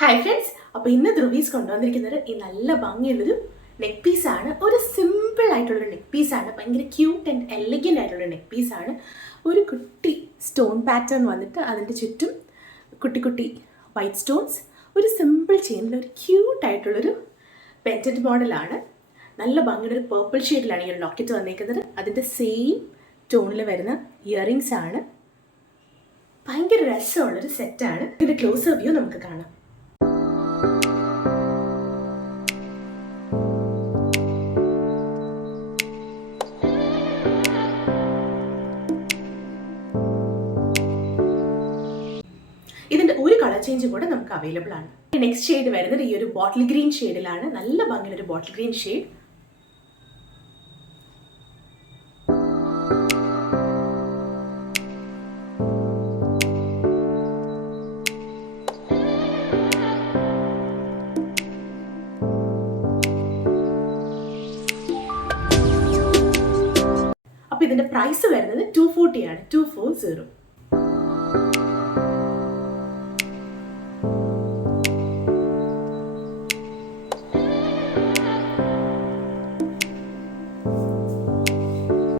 Hi friends, അപ്പോൾ ഇന്ന് ധ്രുവീസ് കൊണ്ടുവന്നിരിക്കുന്നത് ഈ നല്ല ഭംഗിയുള്ളൊരു നെക്ക് പീസാണ്. ഒരു സിമ്പിൾ ആയിട്ടുള്ളൊരു നെക്ക് പീസാണ്. ഭയങ്കര ക്യൂട്ട് ആൻഡ് എലഗൻ്റ് ആയിട്ടുള്ള നെക്ക് പീസാണ്. ഒരു കുട്ടി സ്റ്റോൺ പാറ്റേൺ വന്നിട്ട് അതിൻ്റെ ചുറ്റും കുട്ടി കുട്ടി വൈറ്റ് സ്റ്റോൺസ്, ഒരു സിമ്പിൾ ചെയിനിൽ ഒരു ക്യൂട്ടായിട്ടുള്ളൊരു പെൻഡൻറ്റ് മോഡലാണ്. നല്ല ഭംഗിയുടെ ഒരു പേർപ്പിൾ ഷെയ്ഡിലാണ് ഈ ഒരു ലോക്കറ്റ് വന്നിരിക്കുന്നത്. അതിൻ്റെ സെയിം ടോണിൽ വരുന്ന ഇയറിങ്സ് ആണ്. ഭയങ്കര രസമുള്ളൊരു സെറ്റാണ്. ഇതിൻ്റെ ക്ലോസർ വ്യൂ നമുക്ക് കാണാം. ഇതിൻ്റെ ഒരു കളർ ചേഞ്ച് കൂടെ നമുക്ക് അവൈലബിൾ ആണ്. നെക്സ്റ്റ് ഷെയ്ഡ് വരുന്നത് ഈ ഒരു ബോട്ടിൽ ഗ്രീൻ ഷെയ്ഡിലാണ്. നല്ല ഭംഗിയുള്ള ഒരു ബോട്ടിൽ ഗ്രീൻ ഷെയ്ഡ്. അപ്പോൾ ഇതിൻ്റെ പ്രൈസ് വരുന്നത് 240 ആണ്. 240.